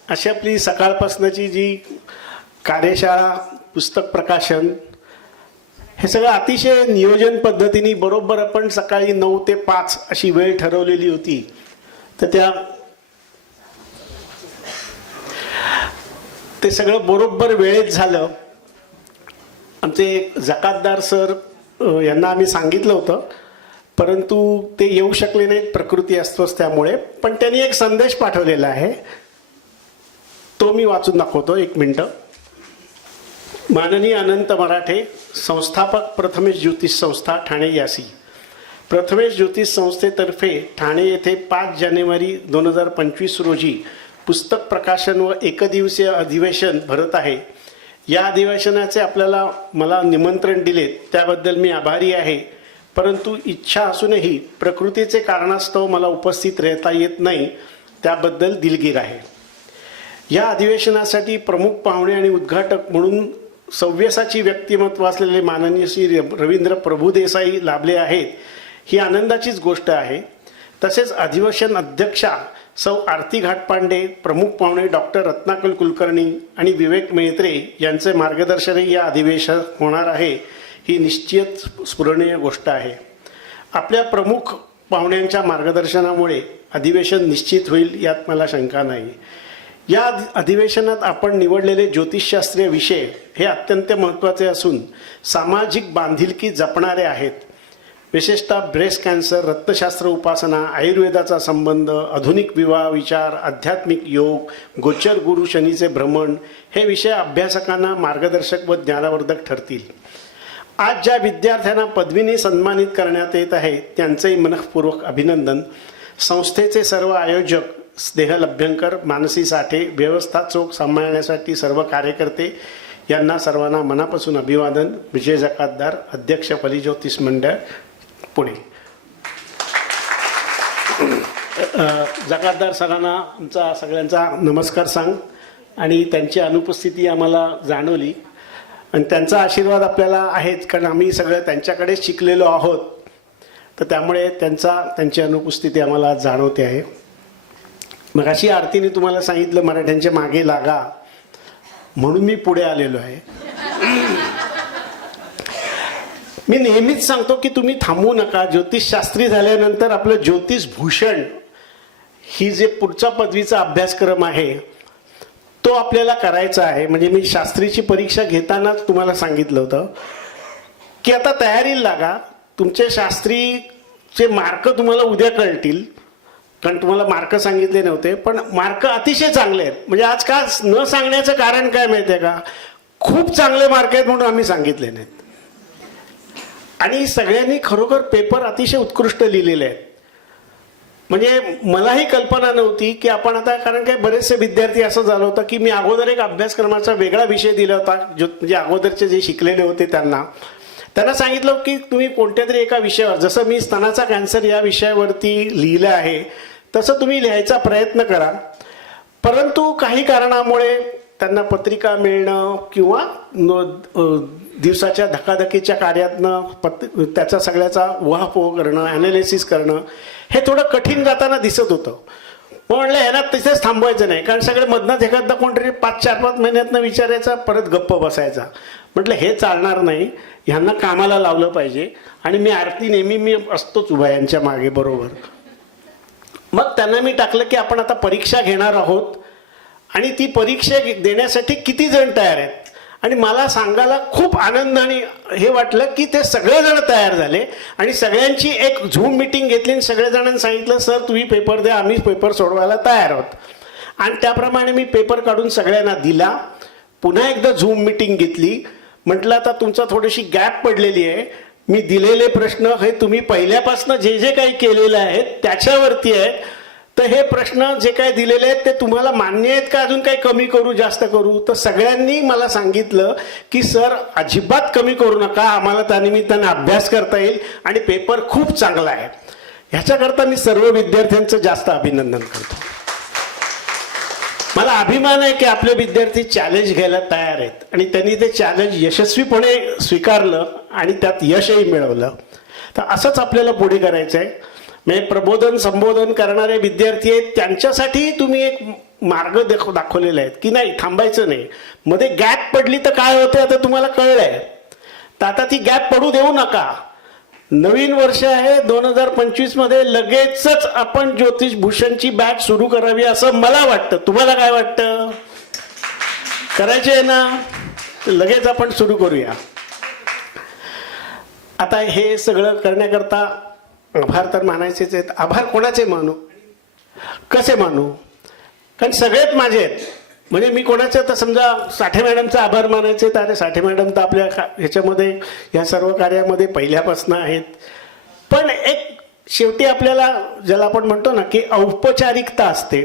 अशी आपली सकाळपासनाची जी कार्यशाळा, पुस्तक प्रकाशन, हे सगळं अतिशय नियोजन पद्धतीने बरोबर आपण सकाळी 9 ते 5 अशी वेळ ठरवलेली होती. तर ते सगळं बरोबर वेळेत झालं. आमचे जकातदार सर यांना आम्ही सांगितलं होतं, परंतु ते येऊ शकले नाहीत प्रकृती अस्वस्थ्यामुळे. पण त्यांनी एक संदेश पाठवलेला आहे, तो मी वाचून दाखवतो. 1 मिनिटं. माननीय अनंत मराठे, संस्थापक प्रथमेश ज्योतिष संस्था ठाणे यासी. प्रथमेश ज्योतिष संस्थेतर्फे ठाणे येथे 5 जानेवारी 2025 रोजी पुस्तक प्रकाशन व एकदिवसीय अधिवेशन भरत आहे. या अधिवेशनाचे मला निमंत्रण दिले त्याबद्दल मी आभारी आहे. परंतु इच्छा असूनही प्रकृतीचे कारणास्तव मला उपस्थित राहता येत नाही, त्याबद्दल दिलगीर आहे. या अधिवेशनासाठी प्रमुख पाहुणे आणि उद्घाटक म्हणून सव्यसाची व्यक्तिमत्व असलेले माननीय श्री रवींद्र प्रभुदेसाई लाभले आहेत. ही आनंदाचीच गोष्ट आहे. तसेच अधिवेशन अध्यक्षा सौ आरती घाटपांडे, प्रमुख पाहुणे डॉक्टर रत्नाकल कुलकर्णी आणि विवेक मेहत्रे यांचे मार्गदर्शनही या अधिवेशन होणार आहे. ही निश्चित स्मरणीय गोष्ट आहे. आपल्या प्रमुख पाहुण्यांच्या मार्गदर्शनामुळे अधिवेशन निश्चित होईल यात मला शंका नाही. या अधिवेशनात आपण निवडलेले ज्योतिषशास्त्रीय विषय हे अत्यंत महत्त्वाचे असून सामाजिक बांधिलकी जपणारे आहेत. विशेषतः ब्रेस्ट कॅन्सर, रक्तशास्त्र उपासना, आयुर्वेदाचा संबंध, आधुनिक विवाह विचार, आध्यात्मिक योग, गोचर गुरु शनीचे भ्रमण हे विषय अभ्यासकांना मार्गदर्शक व ज्ञानवर्धक ठरतील. आज ज्या विद्यार्थ्यांना पदवीने सन्मानित करण्यात येत आहे त्यांचेही मनःपूर्वक अभिनंदन. संस्थेचे सर्व आयोजक स्नेहल अभ्यंकर, मानसी साठे, व्यवस्था चोख सांभाळण्यासाठी सर्व कार्यकर्ते यांना सर्वांना मनापासून अभिवादन. विजय जकातदार, अध्यक्ष फलिज्योतिष मंडळ, पुणे. जकातदार सरांना आमचा सगळ्यांचा नमस्कार सांग. आणि त्यांची अनुपस्थिती आम्हाला जाणवली आणि त्यांचा आशीर्वाद आपल्याला आहेच, कारण आम्ही सगळं त्यांच्याकडेच शिकलेलो आहोत. तर त्यामुळे त्यांची अनुपस्थिती आम्हाला जाणवते आहे. मग अशी आरतीने तुम्हाला सांगितलं मराठ्यांच्या मागे लागा, म्हणून मी पुढे आलेलो आहे. मी नेहमीच सांगतो की तुम्ही थांबू नका. ज्योतिषशास्त्री झाल्यानंतर आपलं ज्योतिषभूषण ही जे पुढचा पदवीचा अभ्यासक्रम आहे तो आपल्याला करायचा आहे. म्हणजे मी शास्त्रीची परीक्षा घेतानाच तुम्हाला सांगितलं होतं की आता तयारीला लागा. तुमचे शास्त्रीचे मार्क तुम्हाला उद्या कळतील, कारण तुम्हाला मार्क सांगितले नव्हते, पण मार्क अतिशय चांगले आहेत. म्हणजे आज का न सांगण्याचं कारण काय माहिती आहे का? खूप चांगले मार्क आहेत म्हणून आम्ही सांगितले नाहीत. आणि सगळ्यांनी खरोखर पेपर अतिशय उत्कृष्ट लिहिलेले आहेत. म्हणजे मलाही कल्पना नव्हती की आपण आता, कारण काय बरेचसे विद्यार्थी असं झालं होतं की मी अगोदर एक अभ्यासक्रमाचा वेगळा विषय दिला होता. म्हणजे अगोदरचे जे शिकलेले होते त्यांना सांगितलं की तुम्ही कोणत्या तरी एका विषयावर, जसं मी स्तनाचा कॅन्सर या विषयावरती लिहिलं आहे तसं तुम्ही लिहायचा प्रयत्न करा. परंतु काही कारणामुळे त्यांना पत्रिका मिळणं किंवा दिवसाच्या धकाधकीच्या कार्यातनं त्याचा सगळ्याचा उहापोह करणं, ॲनालिसिस करणं हे थोडं कठीण जाताना दिसत होतं. मग म्हणलं ह्यांना तिथेच थांबवायचं नाही, कारण सगळे मधनंच एखादा कोणतरी 4-5 महिन्यातनं विचारायचा, परत गप्प बसायचा. म्हटलं हे चालणार नाही, ह्यांना कामाला लावलं पाहिजे. आणि मी आरती नेहमी मी असतोच उभा यांच्या मागे बरोबर. मग त्यांना मी टाकलं की आपण आता परीक्षा घेणार आहोत आणि ती परीक्षा देण्यासाठी किती जण तयार आहेत. आणि मला सांगायला खूप आनंद आणि हे वाटलं की ते सगळेजण तयार झाले आणि सगळ्यांची एक झूम मीटिंग घेतली आणि सगळेजणांनी सांगितलं सर तुम्ही पेपर द्या, आम्ही पेपर सोडवायला तयार आहोत. आणि त्याप्रमाणे मी पेपर काढून सगळ्यांना दिला. पुन्हा एकदा झूम मीटिंग घेतली. म्हटलं आता तुमचा थोडीशी गॅप पडलेली आहे, मी दिलेले प्रश्न हे तुम्ही पहिल्यापासून जे जे काही केलेलं आहे त्याच्यावरती आहेत, तर हे प्रश्न जे काही दिलेले आहेत ते तुम्हाला मान्य आहेत का, अजून काही कमी करू जास्त करू. तर सगळ्यांनी मला सांगितलं की सर अजिबात कमी करू नका, आम्हाला त्यानिमित्ताने अभ्यास करता येईल आणि पेपर खूप चांगला आहे. ह्याच्याकरता मी सर्व विद्यार्थ्यांचं जास्त अभिनंदन करतो. मला अभिमान आहे की आपले विद्यार्थी चॅलेंज घ्यायला तयार आहेत आणि त्यांनी ते चॅलेंज यशस्वीपणे स्वीकारलं आणि त्यात यशही मिळवलं. तर असंच आपल्याला पुढे करायचं आहे. म्हणजे प्रबोधन संबोधन करणारे विद्यार्थी आहेत त्यांच्यासाठी तुम्ही एक मार्ग दाखवलेला आहे की नाही थांबायचं नाही. मध्ये गॅप पडली तर काय होते आता तुम्हाला कळलंय. तर आता ती गॅप पडू देऊ नका. नवीन वर्ष आहे 2025 मध्ये लगेचच आपण ज्योतिष भूषणची बॅच सुरू करावी असं मला वाटतं. तुम्हाला काय वाटतं? करायची आहे ना? लगेच आपण सुरू करूया. आता हे सगळं करण्याकरता आभार तर मानायचेच आहेत. आभार कोणाचे मानू, कसे मानू? कारण सगळेच माझे आहेत. म्हणजे मी कोणाचे आता समजा साठे मॅडमचा आभार मानायचे तर अरे साठे मॅडम तर आपल्या ह्याच्यामध्ये ह्या सर्व कार्यामध्ये पहिल्यापासून आहेत. पण एक शेवटी आपल्याला ज्याला आपण म्हणतो ना की औपचारिकता असते.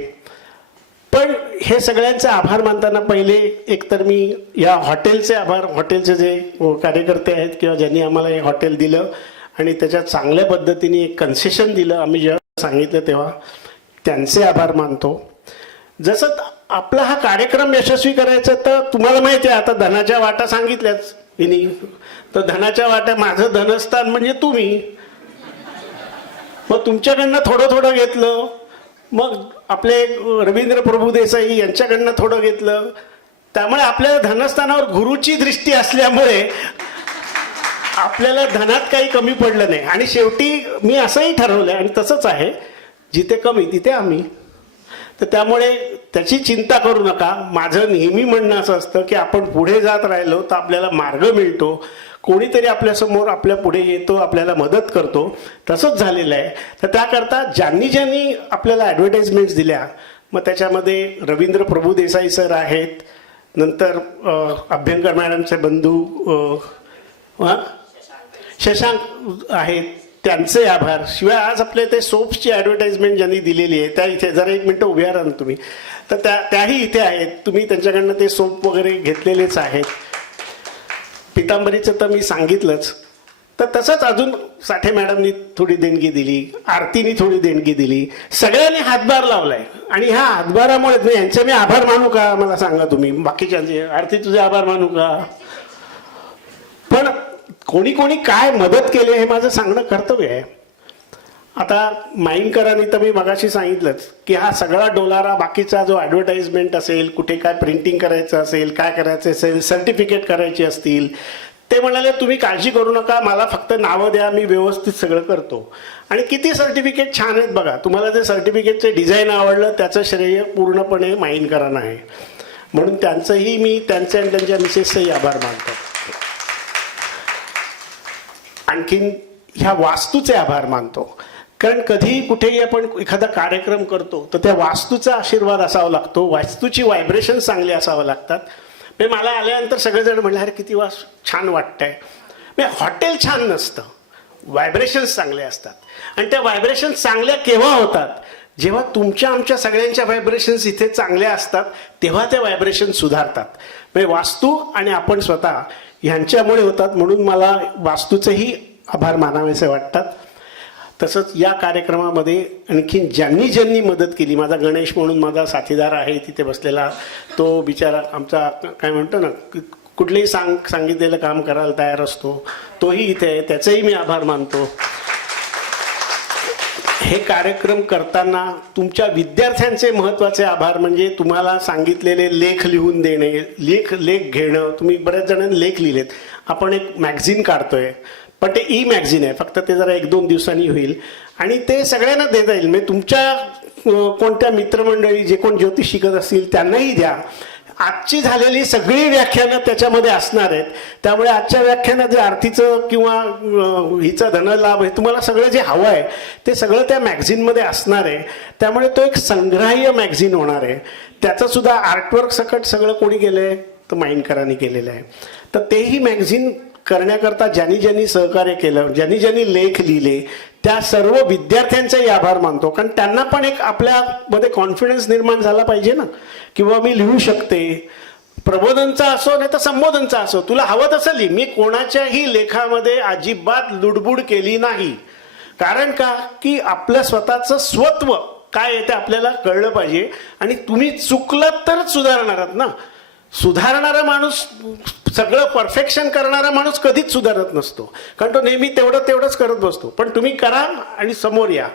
पण हे सगळ्यांचे आभार मानताना पहिले एकतर मी या हॉटेलचे आभार, हॉटेलचे जे कार्यकर्ते आहेत किंवा ज्यांनी आम्हाला हे हॉटेल दिलं आणि त्याच्यात चांगल्या पद्धतीने एक कन्सेशन दिलं आम्ही जेव्हा सांगितलं तेव्हा, त्यांचे आभार मानतो. जसं आपला हा कार्यक्रम यशस्वी करायचा तर तुम्हाला माहिती आहे आता धनाच्या वाटा सांगितल्याच हिनी. तर धनाच्या वाट्या माझं धनस्थान म्हणजे तुम्ही. मग तुमच्याकडनं थोडं थोडं घेतलं, मग आपले रवींद्र प्रभुदेसाई यांच्याकडनं थोडं घेतलं. त्यामुळे आपल्या धनस्थानावर गुरुची दृष्टी असल्यामुळे आपल्याला धनात काही कमी पडलं नाही. आणि शेवटी मी असंही ठरवलंय आणि तसंच आहे, जिथे कमी तिथे आम्ही. तर त्यामुळे त्याची चिंता करू नका. माझं नेहमी म्हणणं असं असतं की आपण पुढे जात राहिलो तर आपल्याला मार्ग मिळतो, कोणीतरी आपल्यासमोर आपल्या पुढे येतो, आपल्याला मदत करतो. तसंच झालेलं आहे. तर त्याकरता ज्यांनी ज्यांनी आपल्याला ॲडव्हर्टाइजमेंट्स दिल्या, मग त्याच्यामध्ये रवींद्र प्रभुदेसाई सर आहेत, नंतर अभ्यंकर मॅडमचे बंधू शशांक आहेत, त्यांचे आभार. शिवाय आज आपले ते सोप्सची ॲडव्हर्टाइजमेंट ज्यांनी दिलेली आहे त्या इथे जरा एक मिनटं उभ्या राहा तुम्ही. तर त्याही इथे आहेत. तुम्ही त्यांच्याकडनं ते सोप वगैरे घेतलेलेच आहेत. पितांबरीचं तर मी सांगितलंच. तर तसंच अजून साठे मॅडमनी थोडी देणगी दिली, आरतीनी थोडी देणगी दिली, सगळ्यांनी हातभार लावलाय. आणि ह्या हातभारामुळे यांचे मी आभार मानू का मला सांगा तुम्ही? बाकीच्यांचे आरती तुझे आभार मानू का? पण कोणी कोणी काय मदत केली हे माझं सांगणं कर्तव्य आहे. आता माईनकरांनी तर मी मगाशी सांगितलंच की हा सगळा डोलारा बाकीचा जो ॲडव्हर्टाइजमेंट असेल, कुठे काय प्रिंटिंग करायचं असेल, काय करायचं असेल, सर्टिफिकेट करायची असतील, ते म्हणाले तुम्ही काळजी करू नका, मला फक्त नावं द्या, मी व्यवस्थित सगळं करतो. आणि किती सर्टिफिकेट छान आहेत बघा. तुम्हाला जे सर्टिफिकेटचे डिझाईन आवडलं त्याचं श्रेय पूर्णपणे माईनकरांना आहे. म्हणून त्यांचंही मी त्यांचे आणि त्यांच्या मिसेसचंही आभार मानतो. आणखीन ह्या वास्तूचे आभार मानतो. कारण कधीही कुठेही आपण एखादा कार्यक्रम करतो तर त्या वास्तूचा आशीर्वाद असावा लागतो, वास्तूची व्हायब्रेशन चांगली असावं लागतात. म्हणजे मला आल्यानंतर सगळेजण म्हणले अरे किती छान वाटतंय. म्हणजे हॉटेल छान नसतं, व्हायब्रेशन्स चांगले असतात. आणि त्या व्हायब्रेशन्स चांगल्या केव्हा होतात? जेव्हा तुमच्या आमच्या सगळ्यांच्या व्हायब्रेशन्स इथे चांगल्या असतात तेव्हा त्या व्हायब्रेशन सुधारतात. म्हणजे वास्तू आणि आपण स्वतः ह्यांच्यामुळे होतात. म्हणून मला वास्तूचेही आभार मानावेसे वाटतात. तसंच या कार्यक्रमामध्ये आणखीन ज्यांनी ज्यांनी मदत केली, माझा गणेश म्हणून माझा साथीदार आहे तिथे बसलेला, तो बिचारा आमचा काय म्हणतो ना, कुठलेही सांगितलेलं काम करायला तयार असतो, तोही इथे आहे, त्याचेही मी आभार मानतो. हे कार्यक्रम करताना तुमच्या विद्यार्थ्यांचे महत्त्वाचे आभार म्हणजे तुम्हाला सांगितलेले लेख लिहून देणे, लेख घेणं. तुम्ही बऱ्याच जणांनी लेख लिहिलेत. आपण एक मॅगझिन काढतोय, पण ते ई मॅगझिन आहे, फक्त ते जरा 1-2 दिवसांनी होईल आणि ते सगळ्यांना देता येईल. म्हणजे तुमच्या कोणत्या मित्रमंडळी जे कोण ज्योतिष शिकत असतील त्यांनाही द्या. आजची झालेली सगळी व्याख्यानं त्याच्यामध्ये असणार आहेत. त्यामुळे आजच्या व्याख्यानात जे आरतीचं किंवा हिचं धनलाभ आहे, तुम्हाला सगळं जे हवं आहे ते सगळं त्या मॅगझिनमध्ये असणार आहे. त्यामुळे तो एक संग्राह्य मॅगझिन होणार आहे. त्याचं सुद्धा आर्टवर्क सकट सगळं कोणी केलं आहे तर माइंडकरांनी केलेलं आहे. तर तेही मॅगझिन करण्याकरता ज्यांनी ज्यांनी सहकार्य केलं, ज्यांनी ज्यांनी लेख लिहिले, त्या सर्व विद्यार्थ्यांचाही आभार मानतो. कारण त्यांना पण एक आपल्यामध्ये कॉन्फिडन्स निर्माण झाला पाहिजे ना, किंवा मी लिहू शकते. प्रबोधनचा असो नाही तर संबोधनचा असो, तुला हवं तसं लिही. मी कोणाच्याही लेखामध्ये अजिबात लुडबुड केली नाही. कारण का की आपलं स्वतःचं स्वत्व काय आहे ते आपल्याला कळलं पाहिजे. आणि तुम्ही चुकलात तरच सुधारणार आहात ना. सुधारणारा माणूस, सगळं परफेक्शन करणारा माणूस कधीच सुधारत नसतो, कारण तो नेहमी तेवढंच करत बसतो. पण तुम्ही करा आणि समोर या,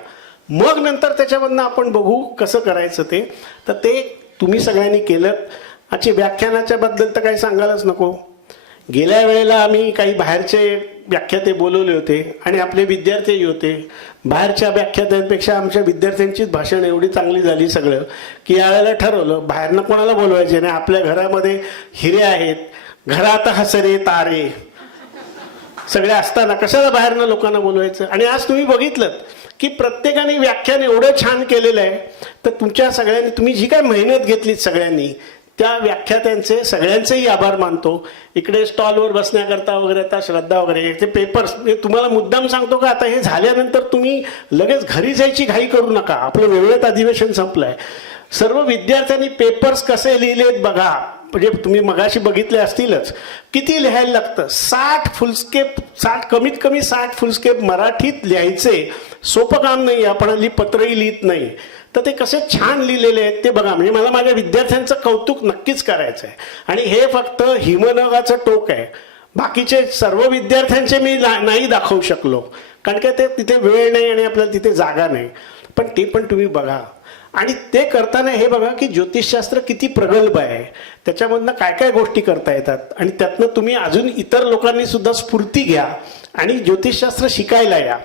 मग नंतर त्याच्यामधनं आपण बघू कसं करायचं ते. तर ते तुम्ही सगळ्यांनी केलं. आजची व्याख्यानाच्या बद्दल तर काही सांगायलाच नको. गेल्या वेळेला आम्ही काही बाहेरचे व्याख्याते बोलवले होते आणि आपले विद्यार्थीही होते. बाहेरच्या व्याख्यात्यांपेक्षा आमच्या विद्यार्थ्यांचीच भाषण एवढी चांगली झाली सगळं, की यावेळेला ठरवलं बाहेरनं कोणाला बोलवायचे नाही. आपल्या घरामध्ये हिरे आहेत, घरात हसरे तारे सगळे असताना कशाला बाहेरनं लोकांना बोलवायचं. आणि आज तुम्ही बघितलं की प्रत्येकाने व्याख्यान एवढं छान केलेलं आहे. तर तुमच्या सगळ्यांनी, तुम्ही जी काय मेहनत घेतलीत सगळ्यांनी, त्या व्याख्यात्यांचे सगळ्यांचेही आभार मानतो. इकडे स्टॉलवर बसण्याकरता वगैरे आता श्रद्धा वगैरे ते पेपर्स, तुम्हाला मुद्दाम सांगतो का आता हे झाल्यानंतर तुम्ही लगेच घरी जायची घाई करू नका. आपलं वेळेत अधिवेशन संपलंय. सर्व विद्यार्थ्यांनी पेपर्स कसे लिहिलेत बघा. म्हणजे तुम्ही मगाशी बघितले असतीलच किती लिहायला लागतं. 60 फुलस्केप, कमीत कमी 60 फुलस्केप मराठीत लिहायचे सोपं काम नाही. आपण हल्ली पत्रही लिहित नाही. तर ते कसे छान लिहिलेले आहेत ते बघा. म्हणजे मला माझ्या विद्यार्थ्यांचं कौतुक नक्कीच करायचं आहे. आणि हे फक्त हिमनगाचं टोक आहे. बाकीचे सर्व विद्यार्थ्यांचे मी नाही दाखवू शकलो, कारण का ते तिथे वेळ नाही आणि आपल्याला तिथे जागा नाही. पण ते पण तुम्ही बघा. आणि ते करताना हे बघा की ज्योतिषशास्त्र किती प्रगल्भ आहे, त्याच्यामधनं काय काय गोष्टी करता येतात. आणि त्यातनं तुम्ही अजून इतर लोकांनी सुद्धा स्फूर्ती घ्या आणि ज्योतिषशास्त्र शिकायला या.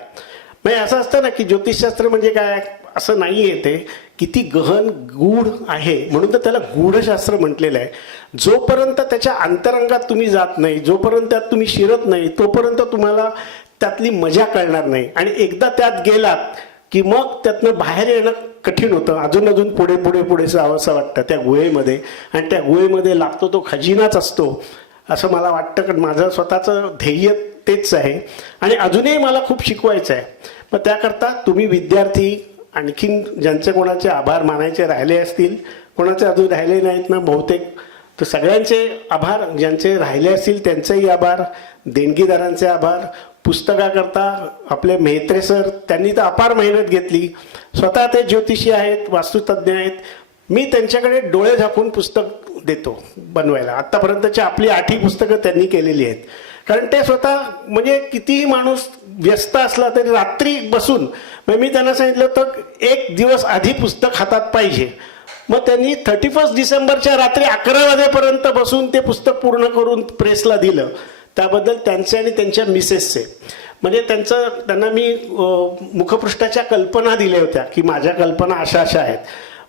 म्हणजे असं असतं ना की ज्योतिषशास्त्र म्हणजे काय, असं नाही आहे. ते किती गहन गूढ आहे, म्हणून तर त्याला गूढशास्त्र म्हटलेलं आहे. जोपर्यंत त्याच्या अंतरंगात तुम्ही जात नाही, जोपर्यंत त्यात तुम्ही शिरत नाही, तोपर्यंत तुम्हाला त्यातली मजा कळणार नाही. आणि एकदा त्यात गेलात की मग त्यातनं बाहेर येणं कठीण होतं. अजून पुढे जावं असं वाटतं त्या गुहेमध्ये. आणि त्या गुहेमध्ये लागतो तो खजिनाच असतो असं मला वाटतं. कारण माझं स्वतःचं ध्येय तेच आहे आणि अजूनही मला खूप शिकवायचं आहे. मग त्याकरता तुम्ही विद्यार्थी आणखीन ज्यांचे कोणाचे आभार मानायचे राहिले असतील, कोणाचे अजून राहिले नाहीत ना बहुतेक, तर सगळ्यांचे आभार. ज्यांचे राहिले असतील त्यांचेही आभार. देणगीदारांचे आभार. पुस्तकाकरता आपले मेहत्रे सर, त्यांनी तर अपार मेहनत घेतली. स्वतः ते ज्योतिषी आहेत, वास्तुतज्ञ आहेत. मी त्यांच्याकडे डोळे झाकून पुस्तक देतो बनवायला. आत्तापर्यंतची आपली 8 पुस्तकं त्यांनी केलेली आहेत. कारण ते स्वतः, म्हणजे कितीही माणूस व्यस्त असला तरी रात्री बसून, मी त्यांना सांगितलं होतं 1 दिवस आधी पुस्तक हातात पाहिजे. मग त्यांनी 31 डिसेंबरच्या रात्री 11 वाजेपर्यंत बसून ते पुस्तक पूर्ण करून प्रेसला दिलं. त्याबद्दल त्यांचे आणि त्यांच्या मिसेसचे, म्हणजे त्यांना मी मुखपृष्ठाच्या कल्पना दिल्या होत्या की माझ्या कल्पना अशा आहेत.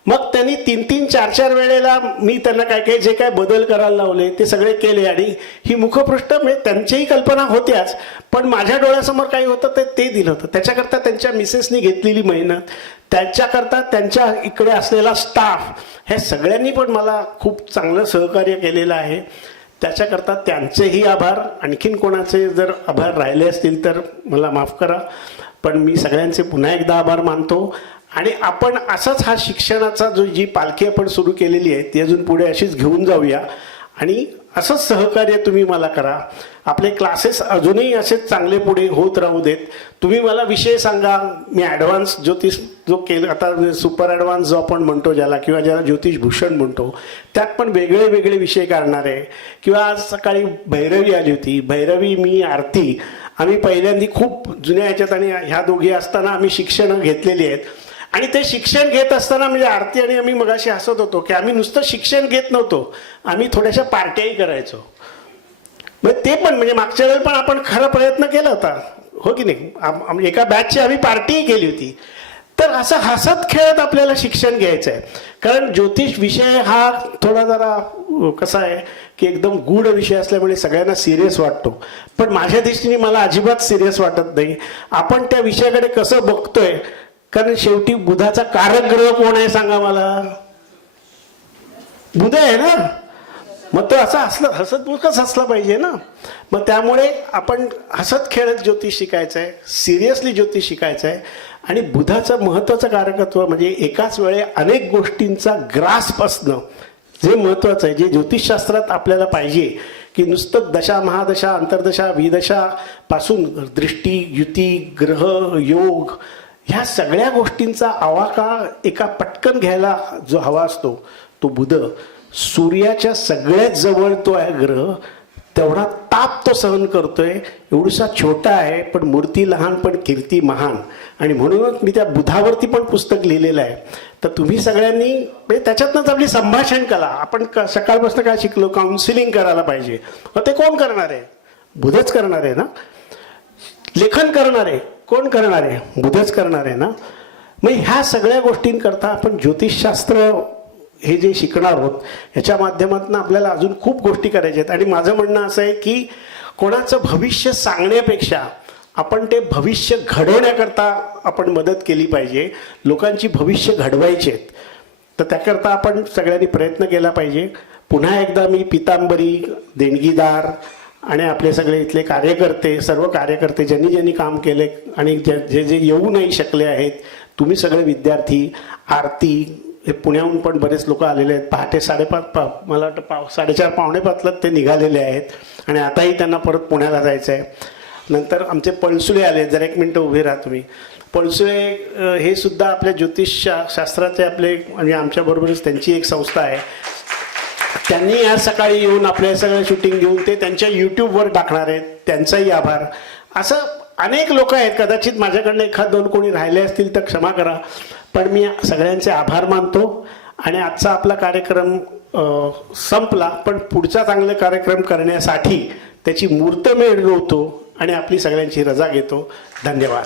मग त्यांनी 3-3, 4-4 वेळेला मी त्यांना काय जे काय बदल करायला लावले ते सगळे केले. आणि ही मुखपृष्ठ म्हणजे त्यांच्याही कल्पना होत्याच, पण माझ्या डोळ्यासमोर काही होतं ते दिलं होतं. त्याच्याकरता त्यांच्या मिसेसनी घेतलेली मेहनत, त्याच्याकरता त्यांच्या इकडे असलेला स्टाफ, हे सगळ्यांनी पण मला खूप चांगलं सहकार्य केलेलं आहे. त्याच्याकरता त्यांचेही आभार. आणखीन कोणाचे जर आभार राहिले असतील तर मला माफ करा, पण मी सगळ्यांचे पुन्हा एकदा आभार मानतो. आणि आपण असंच हा शिक्षणाचा जी पालखी आपण सुरू केलेली आहे ती अजून पुढे अशीच घेऊन जाऊया. आणि असंच सहकार्य तुम्ही मला करा. आपले क्लासेस अजूनही असेच चांगले पुढे होत राहू देत. तुम्ही मला विषय सांगा. मी ॲडव्हान्स ज्योतिष जो केलं आता सुपर ॲडव्हान्स जो आपण म्हणतो ज्याला, किंवा ज्याला ज्योतिष भूषण म्हणतो, त्यात पण वेगळे वेगळे विषय काढणार आहे. किंवा आज सकाळी भैरवी आली होती. भैरवी, मी, आरती, आम्ही पहिल्यांदा खूप जुन्या ह्याच्यात आणि ह्या दोघी असताना आम्ही शिक्षणं घेतलेली आहेत. आणि ते शिक्षण घेत असताना म्हणजे आरती आणि आम्ही मगाशी हसत होतो की आम्ही नुसतं शिक्षण घेत नव्हतो, आम्ही थोड्याशा पार्ट्याही करायचो. मग ते पण म्हणजे मागच्या वेळेला पण आपण खरा प्रयत्न केला होता, हो की नाही. एका बॅचची आम्ही पार्टीही केली होती. तर असं हसत खेळत आपल्याला शिक्षण घ्यायचं आहे. कारण ज्योतिष विषय हा थोडा जरा कसा आहे की एकदम गूढ विषय असल्यामुळे सगळ्यांना सिरियस वाटतो. पण माझ्या दृष्टीने मला अजिबात सिरियस वाटत नाही. आपण त्या विषयाकडे कसं बघतोय, कारण शेवटी बुधाचा कारक ग्रह कोण आहे सांगा मला? बुध आहे ना. मग तो असा हसत मुखच हसला पाहिजे ना. मग त्यामुळे आपण हसत खेळत ज्योतिष शिकायचं आहे, सिरियसली ज्योतिष शिकायचं आहे. आणि बुधाचं महत्त्वाचं कारकत्व म्हणजे एकाच वेळे अनेक गोष्टींचा ग्रास्प असणं, जे महत्त्वाचं आहे, जे ज्योतिषशास्त्रात आपल्याला पाहिजे. की नुसतं दशा, महादशा, अंतर्दशा, विदशा पासून दृष्टी, युती, ग्रह, योग, ह्या सगळ्या गोष्टींचा आवाका एका पटकन घ्यायला जो हवा असतो तो बुध. सूर्याच्या सगळ्यात जवळ तो आहे ग्रह, तेवढा ताप तो सहन करतोय. एवढसा छोटा आहे पण मूर्ती लहान पण कीर्ती महान. आणि म्हणूनच मी त्या बुधावरती पण पुस्तक लिहिलेलं आहे. तर तुम्ही सगळ्यांनी म्हणजे त्याच्यातनंच आपली संभाषण कला. आपण सकाळपासून काय शिकलो, काउन्सिलिंग करायला पाहिजे. मग ते कोण करणार आहे? बुधच करणार आहे ना. लेखन करणार आहे कोण करणार आहे? बुधच करणार आहे ना. मग ह्या सगळ्या गोष्टींकरता आपण ज्योतिषशास्त्र हे जे शिकणार आहोत ह्याच्या माध्यमातून आपल्याला अजून खूप गोष्टी करायच्या आहेत. आणि माझं म्हणणं असं आहे की कोणाचं भविष्य सांगण्यापेक्षा आपण ते भविष्य घडवण्याकरता आपण मदत केली पाहिजे. लोकांची भविष्य घडवायची आहेत. तर त्याकरता आपण सगळ्यांनी प्रयत्न केला पाहिजे. पुन्हा एकदा मी पितांबरी, देणगीदार आणि आपले सगळे इथले कार्यकर्ते, सर्व कार्यकर्ते ज्यांनी ज्यांनी काम केले आणि जे जे येऊ नाही शकले आहेत, तुम्ही सगळे विद्यार्थी, आरती, हे पुण्याहून पण बरेच लोक आलेले आहेत. पहाटे 5:30 मला वाटतं 4:30 पावणे ते निघालेले आहेत. आणि आताही त्यांना परत पुण्याला जायचं आहे. नंतर आमचे पळसुळे आले. जरा एक मिनटं उभे राहा तुम्ही. पळसुळे हे सुद्धा आपल्या ज्योतिष शास्त्राचे आपले म्हणजे आमच्याबरोबरच त्यांची एक संस्था आहे. त्यांनी आज सकाळी येऊन आपल्या सगळं शूटिंग घेऊन ते त्यांच्या यूट्यूबवर टाकणार आहेत. त्यांचाही आभार. असं अनेक लोक आहेत. कदाचित माझ्याकडनं एखाद दोन कोणी राहिले असतील तर क्षमा करा. पण मी सगळ्यांचे आभार मानतो. आणि आजचा आपला कार्यक्रम संपला, पण पुढचा चांगले कार्यक्रम करण्यासाठी त्याची मुहूर्तमेढ रोवतो आणि आपली सगळ्यांची रजा घेतो. धन्यवाद.